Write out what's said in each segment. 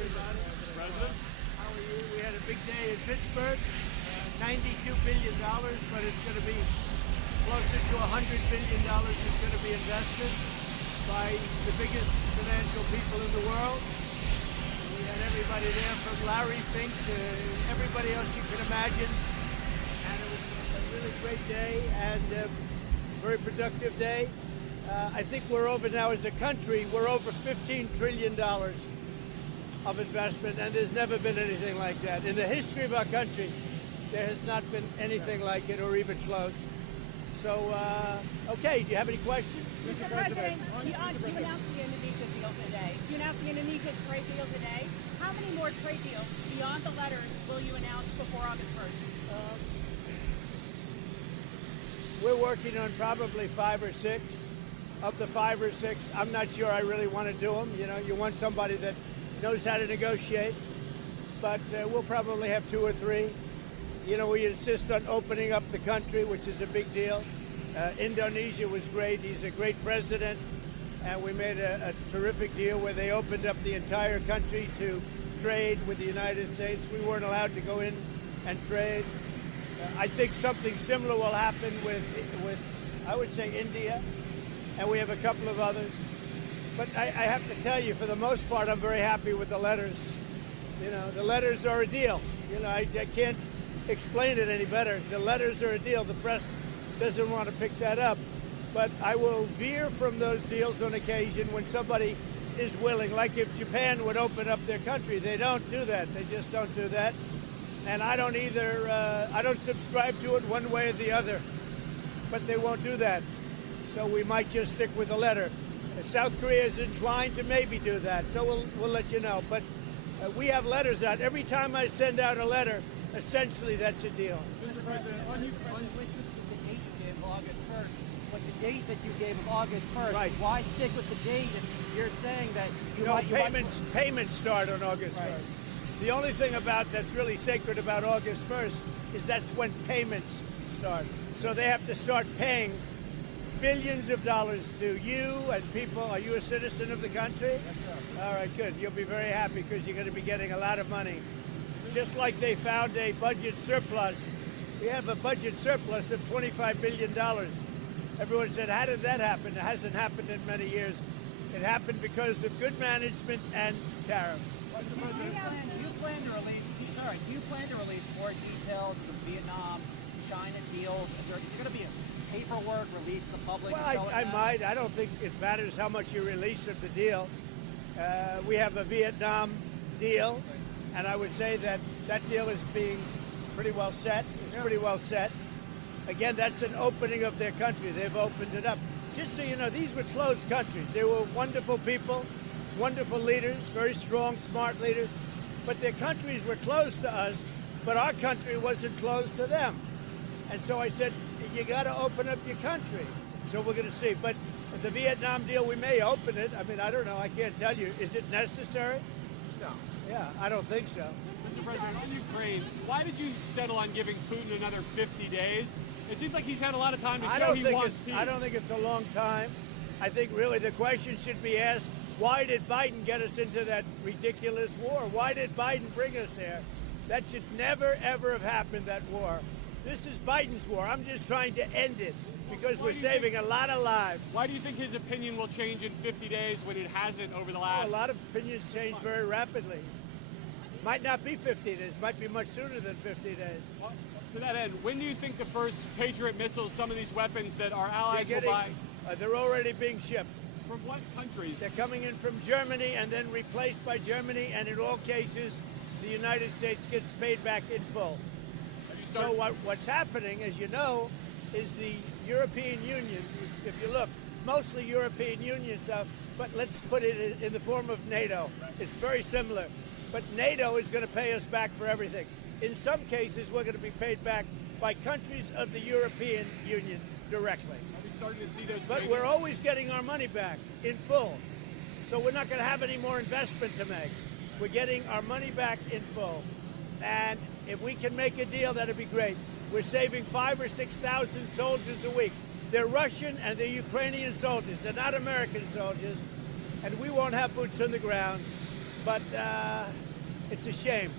everybody. Mr. President. How are you? We had a big day in Pittsburgh, $92 billion, but it's going to be closer to $100 billion is going to be invested by the biggest financial people in the world. We had everybody there from Larry Fink to everybody else you can imagine. And it was a really great day and a very productive day. I think we're over now as a country, we're over $15 trillion of investment, and there's never been anything like that. In the history of our country, there has not been anything like it or even close. So, okay, do you have any questions? Mr. President, you announced the Indonesia deal today. You announced the Indonesia trade deal today. How many more trade deals beyond the letters will you announce before August 1st? We're working on probably 5 or 6. Of the 5 or 6, I'm not sure I really want to do them. You know, you want somebody that knows how to negotiate, but we'll probably have 2 or 3. You know, we insist on opening up the country, which is a big deal. Indonesia was great. He's a great president, and we made a terrific deal where they opened up the entire country to trade with the United States. We weren't allowed to go in and trade. I think something similar will happen with I would say, India, and we have a couple of others. But I have to tell you, for the most part, I'm very happy with the letters. You know, the letters are a deal. You know, I can't explain it any better. The letters are a deal. The press doesn't want to pick that up. But I will veer from those deals on occasion when somebody is willing. Like if Japan would open up their country, they don't do that. They just don't do that. And I don't either. I don't subscribe to it one way or the other. But they won't do that. So we might just stick with the letter. South Korea is inclined to maybe do that. So we'll let you know. But we have letters out. Every time I send out a letter, essentially that's a deal. Mr. President, Which is the date you gave of August 1st? But the date that you gave of August 1st, Right. Why stick with the date if you're saying that you No, might... payments start on August Right. 1st. The only thing that's really sacred about August 1st is that's when payments start. So they have to start paying billions of dollars to you and people. Are you a citizen of the country? Yes, sir. All right, good. You'll be very happy because you're going to be getting a lot of money. Just like they found a budget surplus. We have a budget surplus of $25 billion. Everyone said, how did that happen? It hasn't happened in many years. It happened because of good management and tariffs. Do you plan to release more details of the Vietnam, China deals? Is there going to be a paperwork released to the public? Well, I might. I don't think it matters how much you release of the deal. We have a Vietnam deal, and I would say that deal is being pretty well set. It's pretty well set. Again, that's an opening of their country. They've opened it up. Just so you know, these were closed countries. They were wonderful people, wonderful leaders, very strong, smart leaders. But their countries were closed to us, but our country wasn't closed to them. And so I said, you got to open up your country. So we're going to see. But the Vietnam deal, we may open it. I mean, I don't know. I can't tell you. Is it necessary? no. Yeah, I don't think so. Mr. President, on Ukraine, why did you settle on giving Putin another 50 days? It seems like he's had a lot of time to show he wants peace. I don't think it's a long time. I think really the question should be asked, why did Biden get us into that ridiculous war? Why did Biden bring us there? That should never, ever have happened, that war. This is Biden's war. I'm just trying to end it because we're saving a lot of lives. Why do you think his opinion will change in 50 days when it hasn't over the last... A lot of opinions change very rapidly. Might not be 50 days. Might be much sooner than 50 days. Well, to that end, when do you think the first Patriot missiles, some of these weapons that our allies will buy... They're already being shipped. From what countries? They're coming in from Germany and then replaced by Germany, and in all cases, the United States gets paid back in full. So what's happening, as you know, is the European Union, if you look, mostly European Union stuff, but let's put it in the form of NATO. It's very similar. But NATO is going to pay us back for everything. In some cases, we're going to be paid back by countries of the European Union directly. Are we starting to see those But payments? we're always getting our money back in full. So we're not going to have any more investment to make. We're getting our money back in full. And if we can make a deal, that'd be great. We're saving 5,000 or 6,000 soldiers a week. They're Russian and they're Ukrainian soldiers. They're not American soldiers. And we won't have boots on the ground. but it's a shame.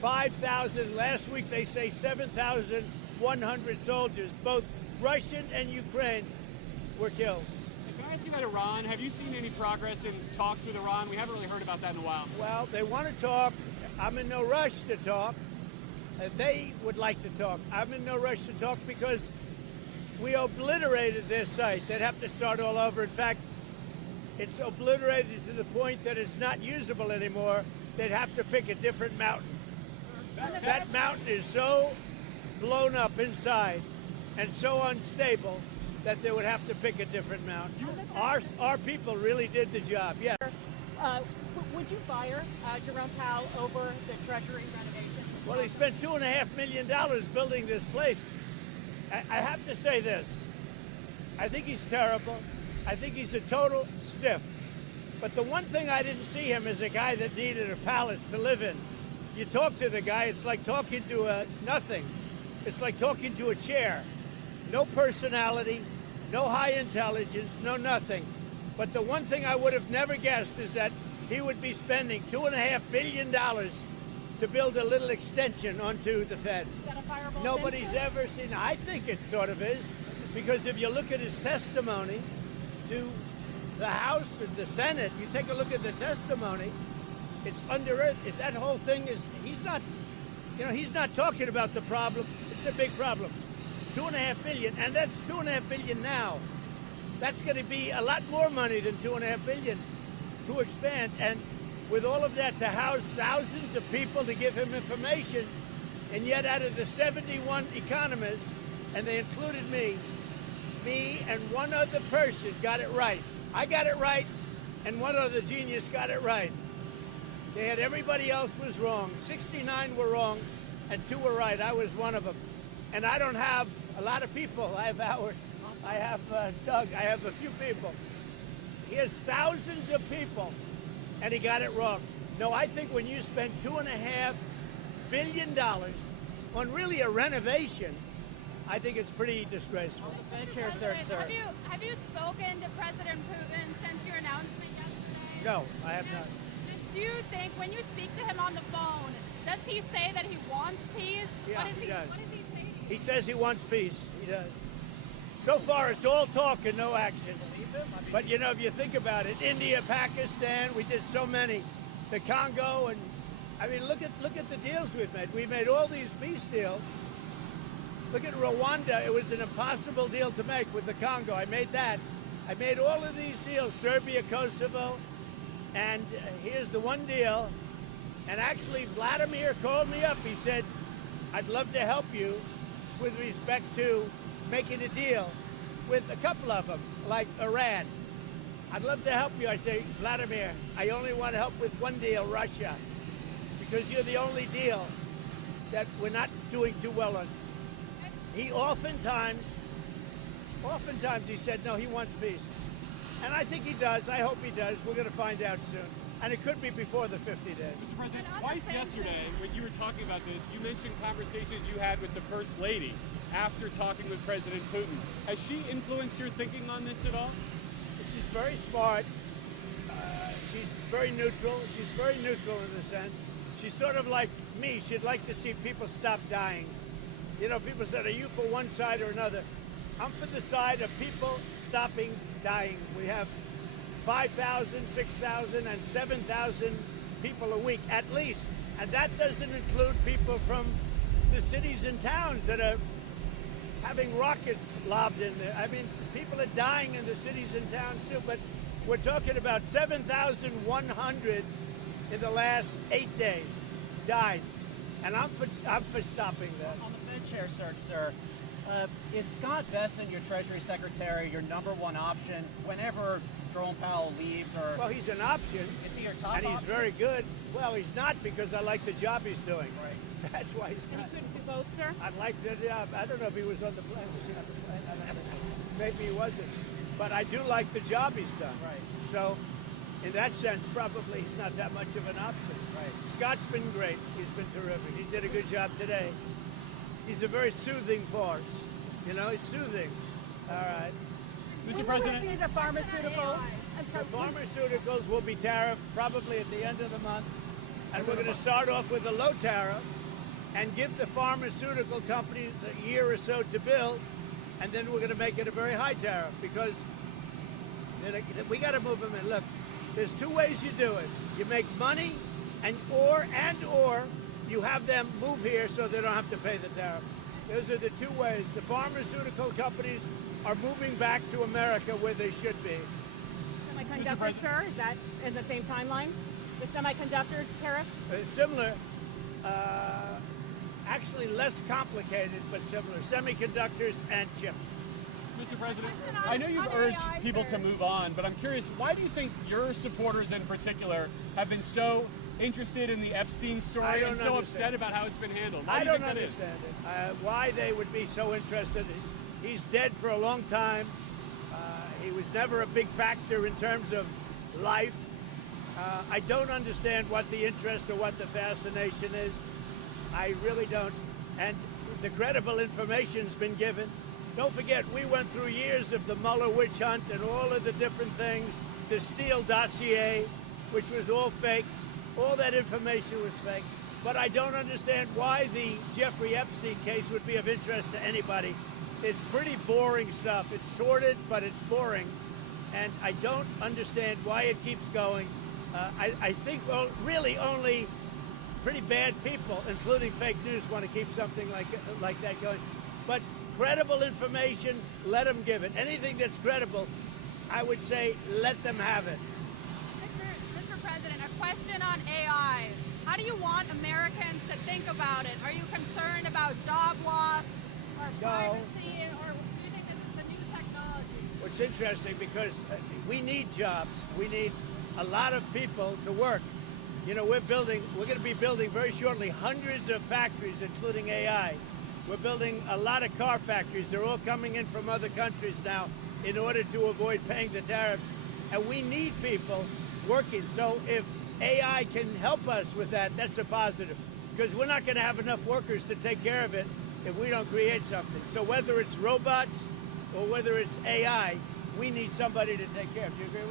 5,000, last week they say 7,100 soldiers, both Russian and Ukraine, were killed. And can I ask you about Iran? Have you seen any progress in talks with Iran? We haven't really heard about that in a while. Well, they want to talk. I'm in no rush to talk. They would like to talk. I'm in no rush to talk because we obliterated their site. They'd have to start all over. In fact, it's obliterated to the point that it's not usable anymore. They'd have to pick a different mountain. That mountain is so blown up inside and so unstable that they would have to pick a different mountain. Our people really did the job, yeah. Would you fire Jerome Powell over the Treasury renovation? Well, he spent $2.5 million building this place. I have to say this. I think he's terrible. I think he's a total stiff. But the one thing I didn't see him as a guy that needed a palace to live in. You talk to the guy, it's like talking to a nothing. It's like talking to a chair. No personality, no high intelligence, no nothing. But the one thing I would have never guessed is that he would be spending $2.5 billion to build a little extension onto the Fed. Is that a fireable Nobody's offense? ever seen. I think it sort of is, because if you look at his testimony to the House and the Senate, you take a look at the testimony, it's under it. That whole thing is, he's not talking about the problem. It's a big problem. $2.5 billion, and that's $2.5 billion now. That's going to be a lot more money than $2.5 billion to expand. And with all of that, to house thousands of people, to give him information, and yet out of the 71 economists, and they included me and one other person got it right. I got it right, and one other genius got it right. They had everybody else was wrong. 69 were wrong, and 2 were right. I was one of them. And I don't have a lot of people. I have Howard. I have Doug. I have a few people. He has thousands of people, and he got it wrong. No, I think when you spend $2.5 billion on really a renovation, I think it's pretty disgraceful. Chair, sir. Have you spoken to President Putin since your announcement yesterday? No, I have not. Do you think when you speak to him on the phone, does he say that he wants peace? Yeah, he does. What does he say? He says he wants peace. He does. So far, it's all talk and no action. But you know, if you think about it, India, Pakistan, we did so many. The Congo, and I mean, look at the deals we've made. We made all these peace deals. Look at Rwanda. It was an impossible deal to make with the Congo. I made that. I made all of these deals, Serbia, Kosovo, and here's the one deal. And actually, Vladimir called me up. He said, I'd love to help you with respect to making a deal with a couple of them, like Iran. I'd love to help you. I say, Vladimir, I only want to help with one deal, Russia, because you're the only deal that we're not doing too well on. He oftentimes he said, no, he wants peace. And I think he does. I hope he does. We're going to find out soon. And it could be before the 50 days. Mr. President, twice yesterday, when you were talking about this, you mentioned conversations you had with the First Lady after talking with President Putin. Has she influenced your thinking on this at all? She's very smart. She's very neutral. She's very neutral in the sense. She's sort of like me. She'd like to see people stop dying. You know, people said, are you for one side or another? I'm for the side of people stopping dying. We have 5,000, 6,000, and 7,000 people a week, at least. And that doesn't include people from the cities and towns that are having rockets lobbed in there. I mean, people are dying in the cities and towns too, but we're talking about 7,100 in the last 8 days died. And I'm for stopping that. On the Fed chair search, sir, is Scott Bessent, your Treasury Secretary, your number one option whenever Jerome Powell leaves? Or Well, he's an option. Is he your top And he's option? very good. Well, he's not, because I like the job he's doing. Right. That's why he's And not. he couldn't do both, sir? I like the job. I don't know if he was on the plane. Was he on the plane? I don't know. Maybe he wasn't. But I do like the job he's done. Right. So, in that sense, probably he's not that much of an option. Right. Scott's been great. He's been terrific. He did a good job today. He's a very soothing force. You know, he's soothing. All right. Mr. Will President, we see the pharmaceutical The pharmaceuticals will be tariffed probably at the end of the month, and we're going to start off with a low tariff and give the pharmaceutical companies a year or so to build, and then we're going to make it a very high tariff because we got to move them in. Look, there's two ways you do it. You make money, or you have them move here so they don't have to pay the tariff. Those are the two ways. The pharmaceutical companies are moving back to America where they should be. Semiconductors, sir, is that in the same timeline? The semiconductor tariff? Similar, actually less complicated, but similar. Semiconductors and chips. Mr. President, I know you've urged people to move on, but I'm curious, why do you think your supporters in particular have been so interested in the Epstein story and so upset about how it's been handled? I don't understand it. Why they would be so interested. He's dead for a long time. He was never a big factor in terms of life. I don't understand what the interest or what the fascination is. I really don't. And the credible information's been given. Don't forget, we went through years of the Mueller witch hunt and all of the different things, the Steele dossier, which was all fake. All that information was fake. But I don't understand why the Jeffrey Epstein case would be of interest to anybody. It's pretty boring stuff. It's sordid, but it's boring. And I don't understand why it keeps going. I think really only pretty bad people, including fake news, want to keep something like that going. But credible information, let them give it. Anything that's credible, I would say let them have it. Mr. President, a question on AI. How do you want Americans to think about it? Are you concerned about job loss or privacy, or do you think this is the new technology? It's interesting because we need jobs. We need a lot of people to work. You know, we're going to be building very shortly hundreds of factories, including AI. We're building a lot of car factories. They're all coming in from other countries now in order to avoid paying the tariffs. And we need people working. So if AI can help us with that, that's a positive. Because we're not going to have enough workers to take care of it if we don't create something. So whether it's robots or whether it's AI, we need somebody to take care of it. Do you agree with